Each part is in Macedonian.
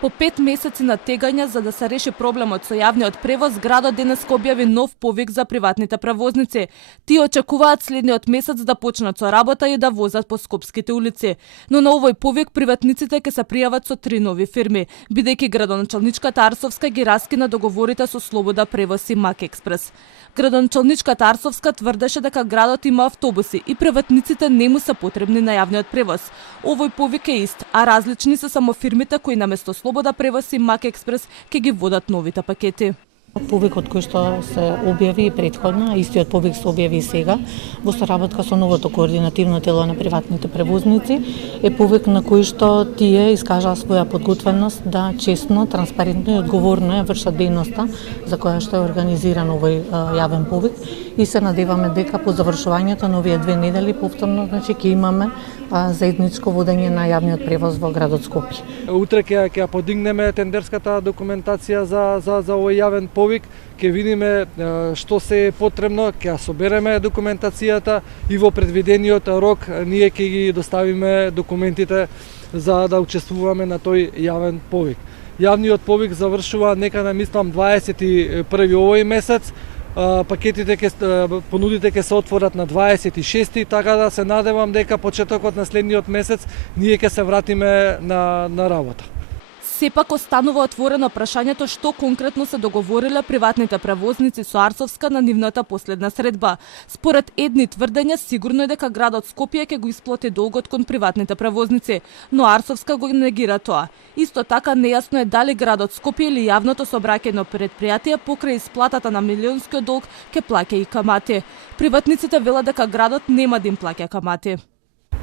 По 5 месеци на тегање за да се реши проблемот со јавниот превоз, градот денеска објави нов повик за приватните превозници. Тие очекуваат следниот месец да почнат со работа и да возат по скопските улици. Но на овој повик приватниците ќе се пријават со 3 нови фирми, бидејќи градоначалничката Арсовска ги раскина договорите со Слобода превоз и Мак Експрес. Градоначалничката Арсовска тврдеше дека градот има автобуси и приватниците не му се потребни на јавниот превоз. Овој повик е ист, а различни се само фирмите кои наместо Слобода превоз и Мак Експрес ќе ги водат новите пакети. Повикот кој што се објави претходно, истиот повик се објави и сега, во соработка со новото координативно тело на приватните превозници, е повик на кој што тие искажаа своја подготвеност да честно, транспарентно и одговорно ја вршат дејноста за која што е организиран овој јавен повик и се надеваме дека по завршувањето на овие 2 недели повторно ќе имаме заедничко водење на јавниот превоз во градот Скопје. Утре ќе подигнеме тендерската документација за овој јавен повик, ќе видиме што се е потребно, ќе собереме документацијата и во предвидениот рок ние ќе ги доставиме документите за да учествуваме на тој јавен повик. Јавниот повик завршува некаде мислам 21 овој месец. Пакетите понудите ќе се отворат на 26-ти, така да се надевам дека почетокот на следниот месец ние ќе се вратиме на работа. Сепак останува отворено прашањето што конкретно се договориле приватните превозници со Арсовска на нивната последна средба. Според едни тврдења сигурно е дека градот Скопје ќе го исплати долгот кон приватните превозници, но Арсовска го негира тоа. Исто така нејасно е дали градот Скопје или јавното сообраќајно предпријатие покрај исплатата на милионскиот долг ќе плаќа и камати. Приватниците велат дека градот нема да им плаќа камати.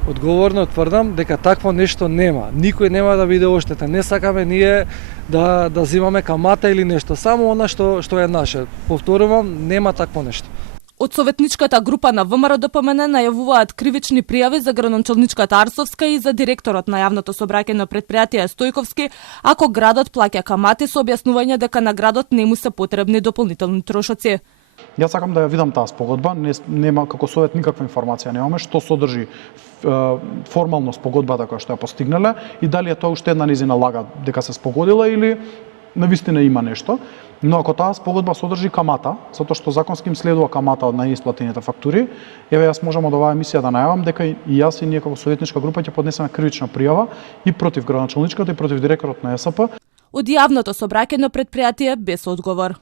Одговорно тврдам дека такво нешто нема. Никој нема да биде оштетен. Не сакаме ние да земаме камата или нешто. Само она што е наше. Повторувам, нема такво нешто. Од советничката група на ВМРО ДПМН најавуваат кривични пријави за градоначалничката Арсовска и за директорот на јавното сообраќајно предпријатие Стојковски, ако градот плаќа камати со објаснување дека на градот не му се потребни дополнителни трошоци. Јас сакам да ја видам таа спогодба, нема како совет никаква информација немаме што содржи формално спогодбата која што ја постигнале и дали е тоа уште една низина лага дека се спогодила или навистина има нешто. Но ако таа спогодба содржи камата, затоа што законски им следува камата на исплатените фактури, еве јас можам од оваа емисија да најавам дека и јас и ние како советничка група ќе поднесеме кривична пријава и против градоначалничката и против директорот на ЕСП. Од јавното сообраќајно предпријатие без одговор.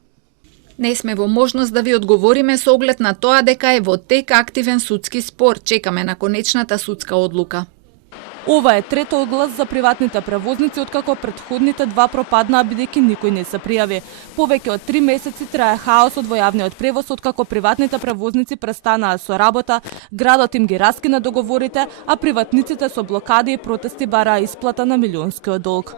Не сме во можност да ви одговориме со оглед на тоа дека е во тек активен судски спор. Чекаме на конечната судска одлука. Ова е трето оглас за приватните превозници откако претходните 2 пропаднаа бидејќи никој не се пријави. Повеќе од 3 месеци трае хаосот во јавниот превоз откако приватните превозници престанаа со работа, градот им ги раскина договорите, а приватниците со блокади и протести бараа исплата на милионскиот долг.